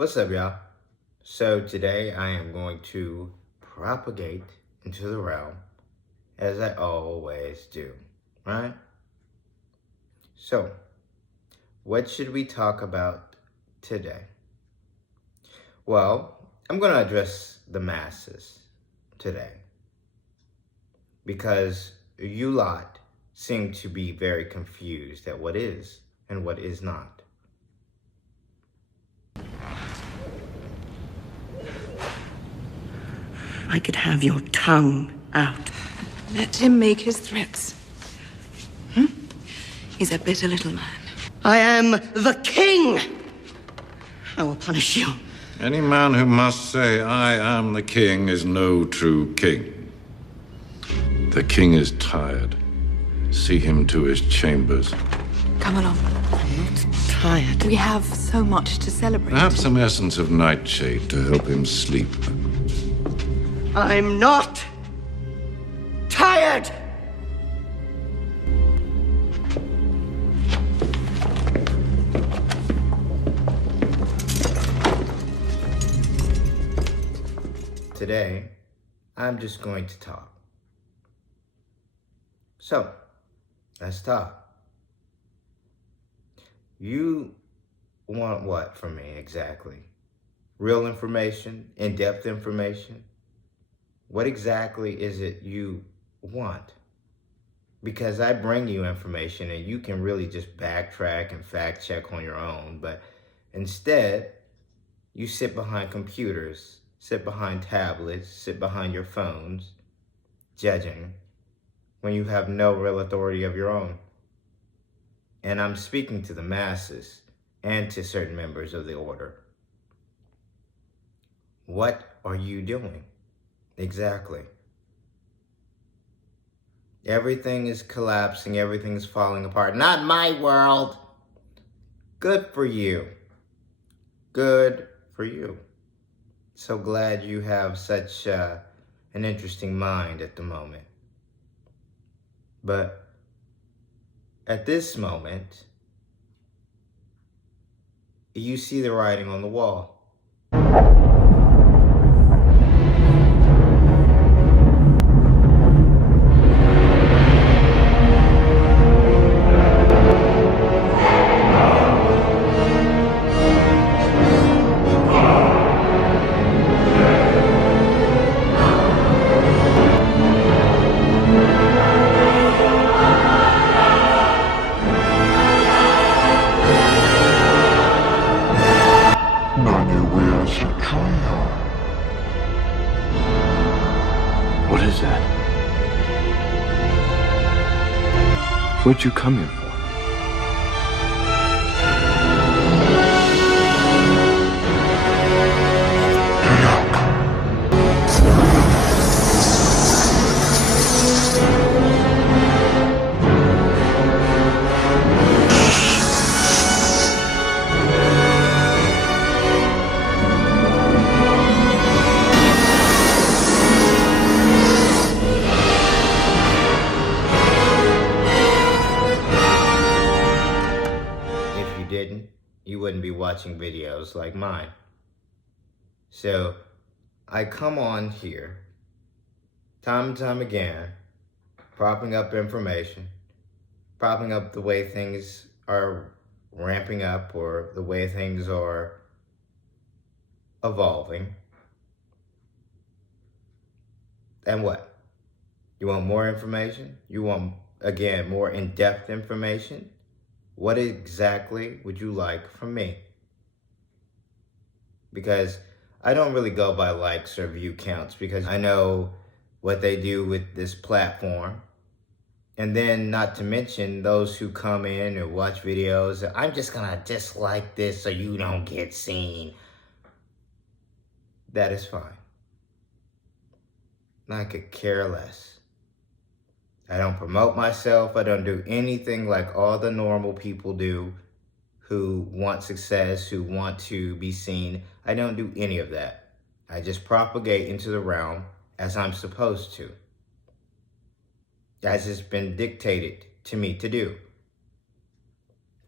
What's up, y'all? So today I am going to propagate into the realm as I always do, right? So, what should we talk about today? Well, I'm going to address the masses today because you lot seem to be very confused at what is and what is not. I could have your tongue out. Let him make his threats. He's a bitter little man. I am the king! I will punish you. Any man who must say, I am the king, is no true king. The king is tired. See him to his chambers. Come along. I'm not tired. We have so much to celebrate. Perhaps some essence of nightshade to help him sleep. I'm not tired! Today, I'm just going to talk. So, let's talk. You want what from me exactly? Real information? In-depth information? What exactly is it you want? Because I bring you information and you can really just backtrack and fact check on your own, but instead, you sit behind computers, sit behind tablets, sit behind your phones, judging when you have no real authority of your own. And I'm speaking to the masses and to certain members of the order. What are you doing? Exactly. Everything is collapsing, everything's falling apart. Not my world. Good for you. Good for you. So glad you have such an interesting mind at the moment. But at this moment, you see the writing on the wall. What is that? What'd you come here for? You wouldn't be watching videos like mine. So I come on here time and time again, propping up information, propping up the way things are ramping up or the way things are evolving. And what? You want more information? You want, again, more in-depth information? What exactly would you like from me? Because I don't really go by likes or view counts because I know what they do with this platform. And then not to mention those who come in or watch videos, I'm just gonna dislike this so you don't get seen. That is fine. I could care less. I don't promote myself. I don't do anything like all the normal people do who want success, who want to be seen. I don't do any of that. I just propagate into the realm as I'm supposed to. As it's been dictated to me to do.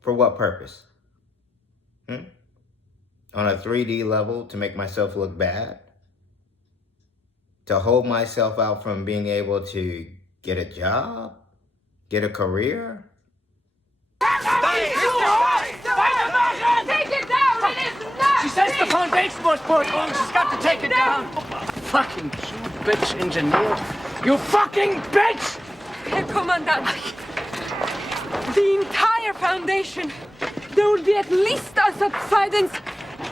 For what purpose? on a 3D level to make myself look bad, to hold myself out from being able to get a job, get a career. Take it down! It is not! She says the foundation was put on. She's got to take it down. Fucking bitch engineer. You fucking bitch! Herr Commandant, the entire foundation, there will be at least a subsidence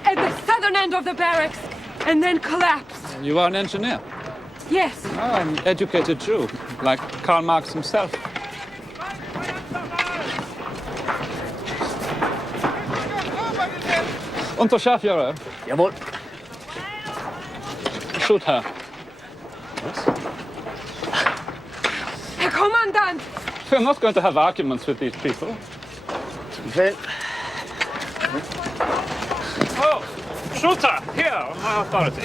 at the southern end of the barracks, and then collapse. You are an engineer. Yes. Oh, I'm educated too, like Karl Marx himself. Unterscharführer. Jawohl. Shoot her. Herr Commandant! We're not going to have arguments with these people. Well, Oh, shoot her! Here, on my authority.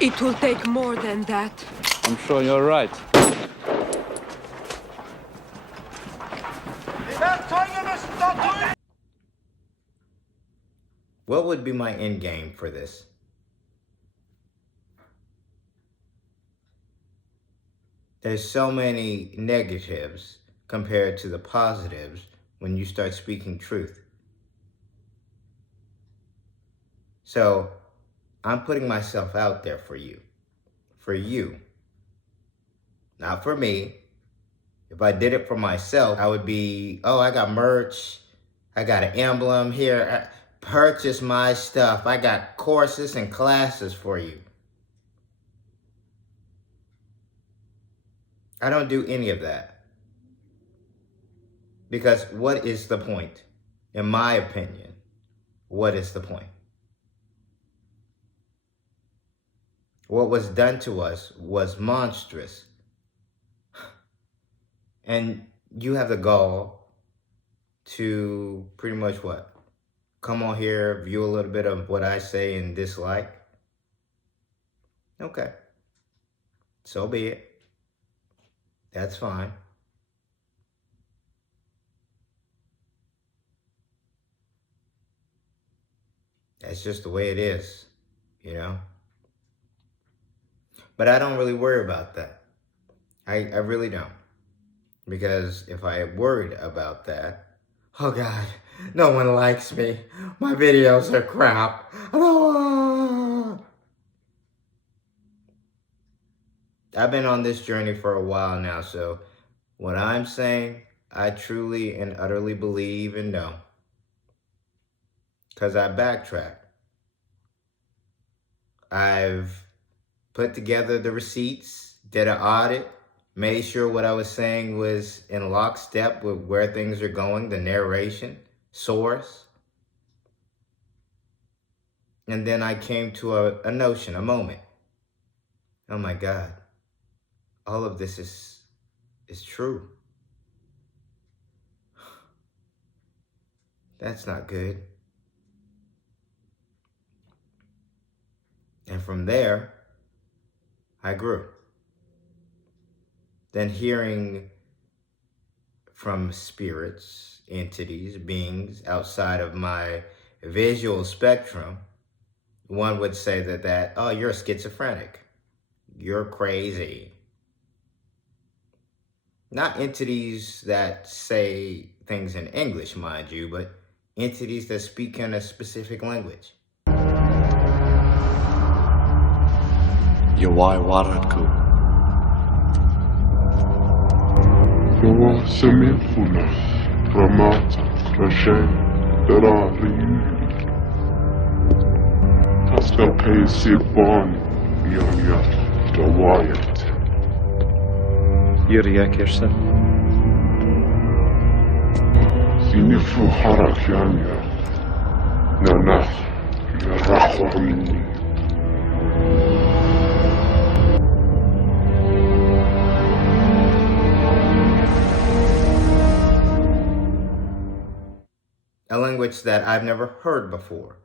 It will take more than that. I'm sure you're right. What would be my end game for this? There's so many negatives compared to the positives when you start speaking truth. So I'm putting myself out there for you. For you. Not for me. If I did it for myself, I would be, oh, I got merch. I got an emblem here. Purchase my stuff. I got courses and classes for you. I don't do any of that. Because what is the point? In my opinion, what is the point? What was done to us was monstrous. And you have the gall to pretty much what? Come on here, view a little bit of what I say and dislike. Okay. So be it. That's fine. That's just the way it is, you know? But I don't really worry about that. I really don't. Because if I worried about that, oh God, no one likes me. My videos are crap. I've been on this journey for a while now, so what I'm saying, I truly and utterly believe and know. Because I backtrack. I've put together the receipts, did an audit, made sure what I was saying was in lockstep with where things are going, the narration, source. And then I came to a notion, a moment. Oh my God, all of this is true. That's not good. And from there, I grew. Then hearing from spirits, entities, beings outside of my visual spectrum, one would say that, oh, you're a schizophrenic. You're crazy. Not entities that say things in English, mind you, but entities that speak in a specific language. Yawai Waratku. Yawa Semifuna, Ramata, Krashe, Darari, Taska Pay Sibon, Yanya, Dawayat. Yuriak Yersa. Sinifu Harak Yanya, Nana, Yarahwamini. A language that I've never heard before,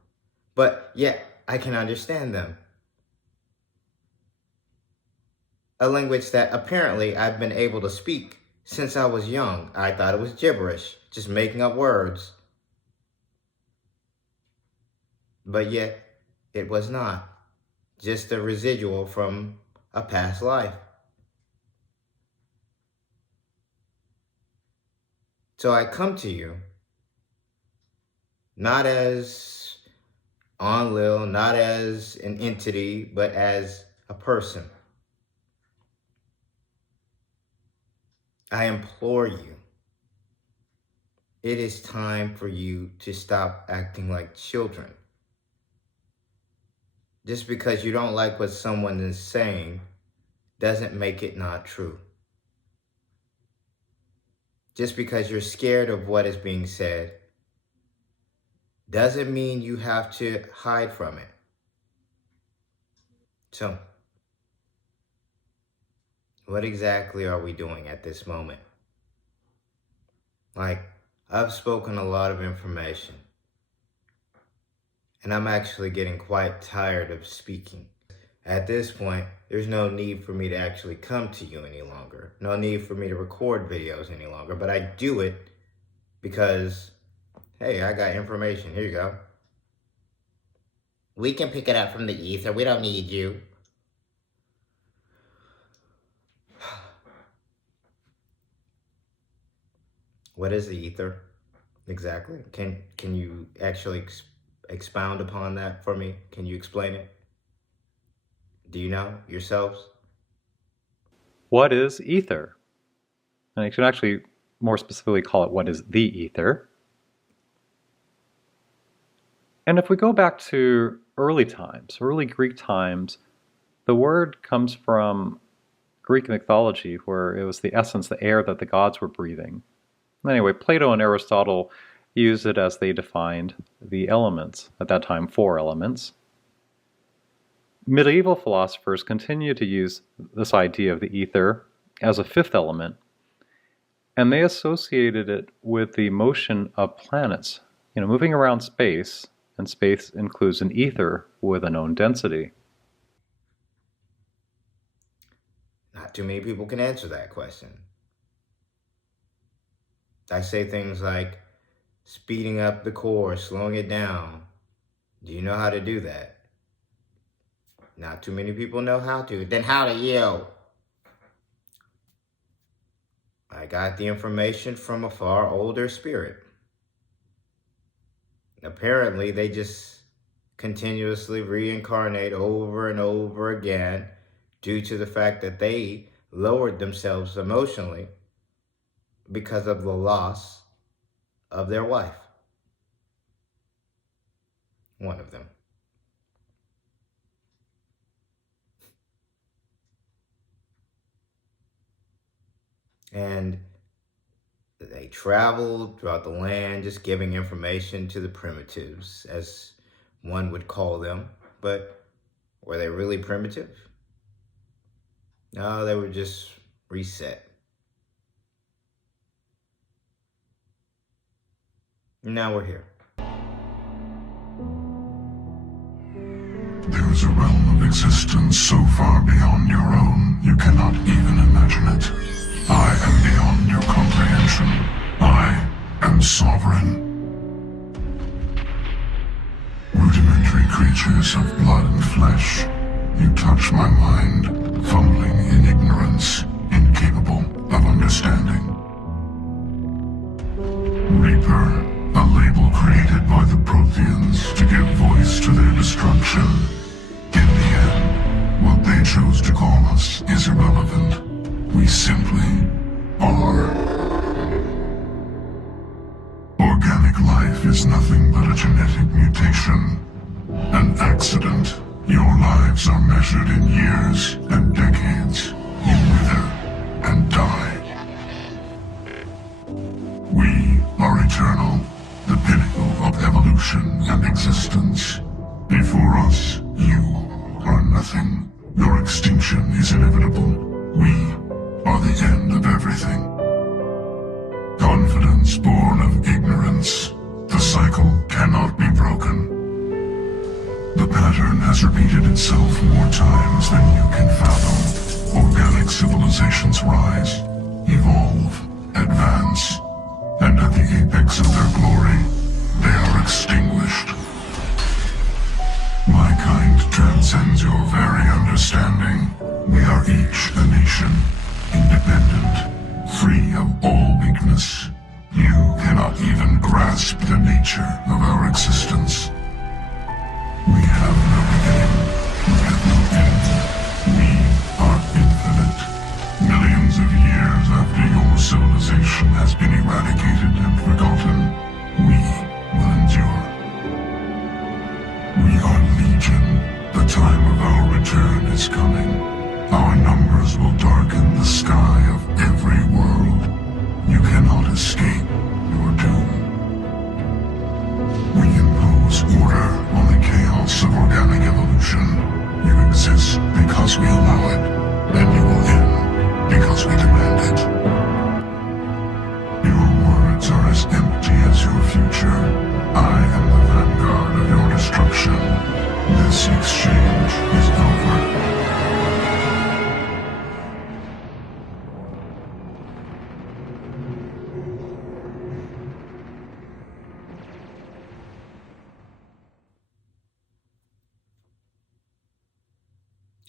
but yet I can understand them. A language that apparently I've been able to speak Since I was young, I thought it was gibberish, just making up words. But yet, it was not. Just a residual from a past life. So I come to you, not as Enlil, not as an entity, but as a person. I implore you, it is time for you to stop acting like children. Just because you don't like what someone is saying doesn't make it not true. Just because you're scared of what is being said doesn't mean you have to hide from it. So, what exactly are we doing at this moment? Like, I've spoken a lot of information, and I'm actually getting quite tired of speaking. At this point, there's no need for me to actually come to you any longer. No need for me to record videos any longer, but I do it because, hey, I got information. Here you go. We can pick it up from the ether. We don't need you. What is the ether exactly? Can you actually expound upon that for me? Can you explain it? Do you know yourselves? What is ether? And I should actually more specifically call it what is the ether. And if we go back to early times, early Greek times, the word comes from Greek mythology, where it was the essence, the air that the gods were breathing. Anyway, Plato and Aristotle used it as they defined the elements, at that time 4 elements. Medieval philosophers continued to use this idea of the ether as a 5th element, and they associated it with the motion of planets, moving around space, and space includes an ether with a known density. Not too many people can answer that question. I say things like speeding up the core, slowing it down. Do you know how to do that? Not too many people know how to. Then how do you? I got the information from a far older spirit. Apparently, they just continuously reincarnate over and over again due to the fact that they lowered themselves emotionally because of the loss of their wife. One of them. And they traveled throughout the land, just giving information to the primitives, as one would call them. But were they really primitive? No, they were just reset. Now we're here. There is a realm of existence so far beyond your own, you cannot even imagine it. I am beyond your comprehension. I am sovereign. Rudimentary creatures of blood and flesh, you touch my mind, fumbling in ignorance, incapable of understanding. Reaper, a label created by the Protheans to give voice to their destruction. In the end, what they chose to call us is irrelevant. We simply are. Organic life is nothing but a genetic mutation, an accident. Your lives are measured in years and decades. You wither and die. We are eternal, the pinnacle of evolution and existence. Before us, you are nothing. Your extinction is inevitable. We are the end of everything. Confidence born of ignorance. The cycle cannot be broken. The pattern has repeated itself more times than you can fathom. Organic civilizations rise, evolve, free of all weakness. You cannot even grasp the nature of our existence. We have no beginning. We have no end. We are infinite. Millions of years after your civilization has been eradicated and forgotten, we will endure. We are legion. The time of our return is coming. Our numbers will darken the sky of every world. You cannot escape your doom. We impose order on the chaos of organic evolution. You exist because we allow it, and you will end because we demand it. Your words are as empty as your future. I am the vanguard of your destruction. This exchange is over.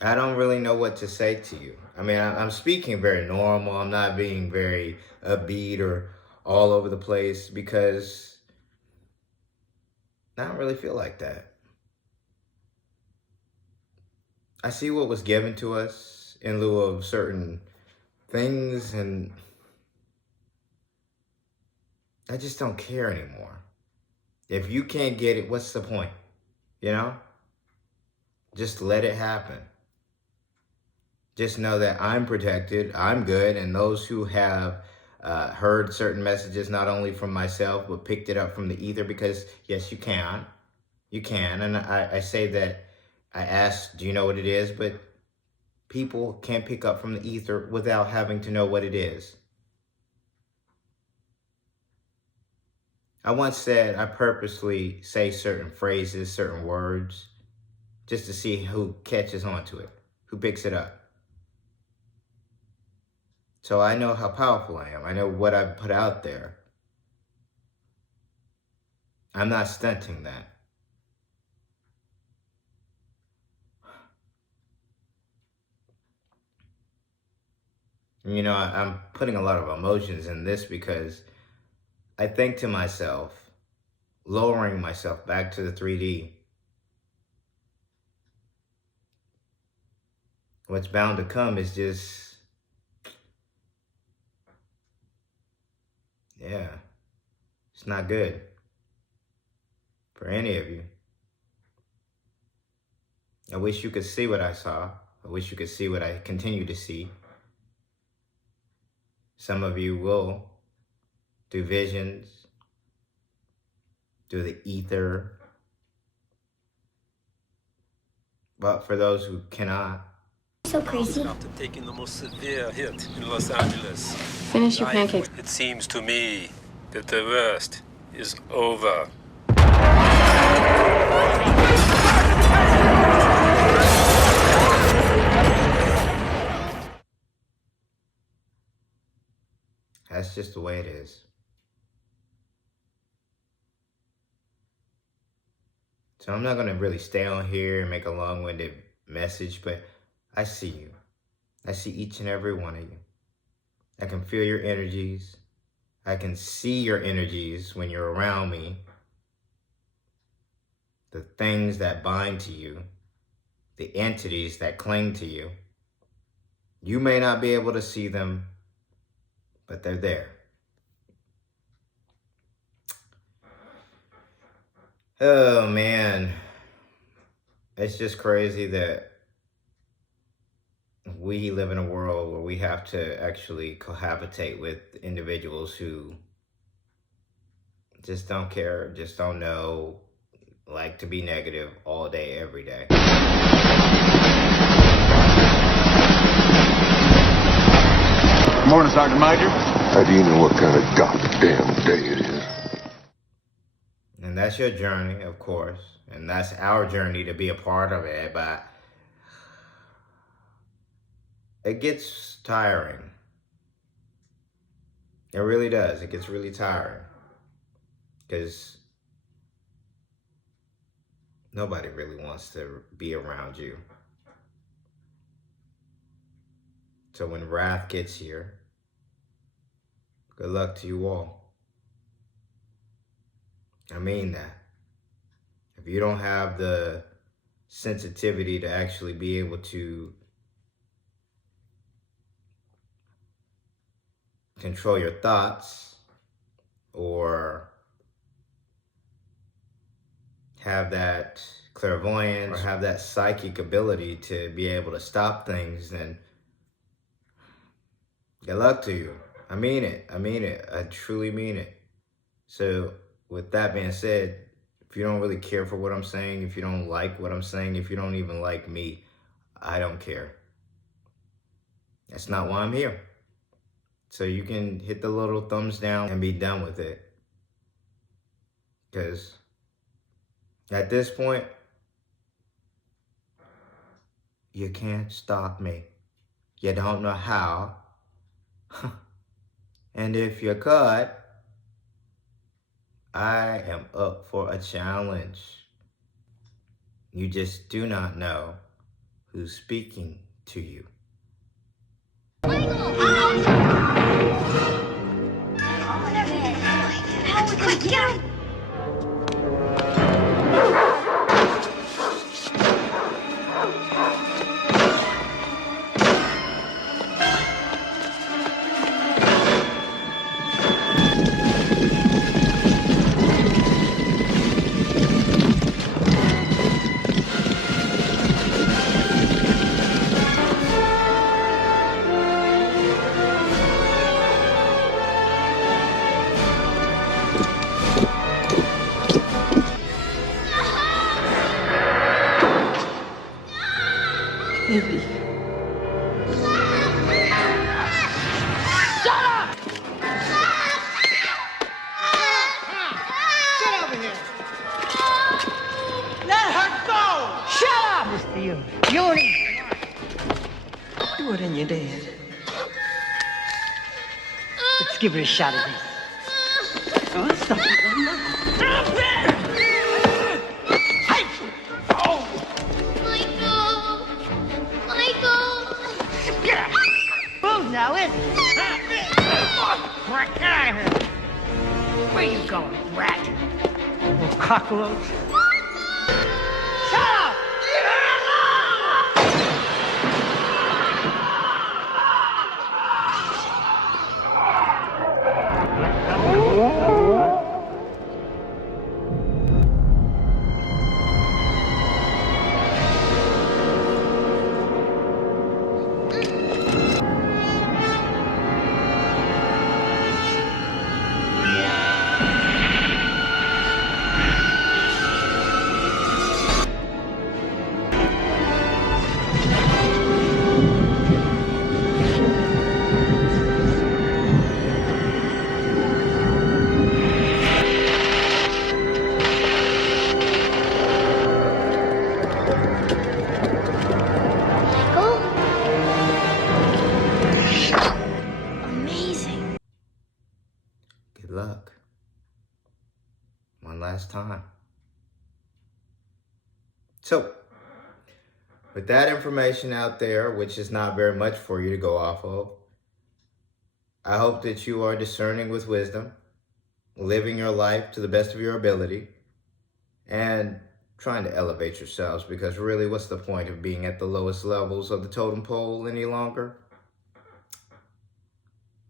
I don't really know what to say to you. I mean, I'm speaking very normal. I'm not being very upbeat or all over the place because I don't really feel like that. I see what was given to us in lieu of certain things, and I just don't care anymore. If you can't get it, what's the point? You know? Just let it happen. Just know that I'm protected, I'm good, and those who have heard certain messages, not only from myself, but picked it up from the ether, because yes, you can. You can, and I say that, I asked, do you know what it is? But people can't pick up from the ether without having to know what it is. I once said I purposely say certain phrases, certain words, just to see who catches on to it, who picks it up. So I know how powerful I am. I know what I've put out there. I'm not stunting that. You know, I'm putting a lot of emotions in this because I think to myself, lowering myself back to the 3D, what's bound to come is just, yeah, it's not good for any of you. I wish you could see what I saw. I wish you could see what I continue to see. Some of you will do visions, do the ether. But for those who cannot, so crazy. After taking the most severe hit in Los Angeles, Finish your pancakes. It seems to me that the worst is over. that's just the way it is. So I'm not going to really stay on here and make a long-winded message, but I see you. I see each and every one of you. I can feel your energies. I can see your energies when you're around me. The things that bind to you, the entities that cling to you. You may not be able to see them, but they're there. Oh man, it's just crazy that we live in a world where we have to actually cohabitate with individuals who just don't care, just don't know, like to be negative all day, every day. Good morning, Sergeant Major. How do you know what kind of goddamn day it is? And that's your journey, of course. And that's our journey to be a part of it. But it gets tiring. It really does. It gets really tiring. Because nobody really wants to be around you. So when wrath gets here, Good luck to you all. I mean that. If you don't have the sensitivity to actually be able to control your thoughts or have that clairvoyance or have that psychic ability to be able to stop things, then good luck to you. I mean it. I mean it. I truly mean it. So with that being said, if you don't really care for what I'm saying, if you don't like what I'm saying, if you don't even like me, I don't care. That's not why I'm here. So you can hit the little thumbs down and be done with it. Because at this point, you can't stop me. You don't know how. And if you could, I am up for a challenge. You just do not know who's speaking to you. Quick, get him! Baby. Do it and you're dead. Let's give her a shot at this. Oh, stop it. Stop it! Oh! Michael! Move now, it. Get out of here. Where you going, rat? Little cockroach. Shut up! Good luck. One last time. So, with that information out there, which is not very much for you to go off of, I hope that you are discerning with wisdom, living your life to the best of your ability, and trying to elevate yourselves, because really, what's the point of being at the lowest levels of the totem pole any longer?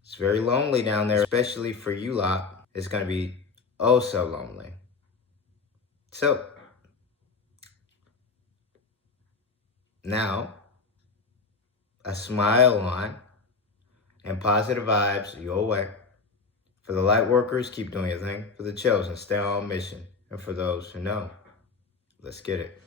It's very lonely down there, especially for you lot. It's going to be oh so lonely. So, now, a smile on and positive vibes your way. For the light workers, keep doing your thing. For the chosen, stay on mission. And for those who know, let's get it.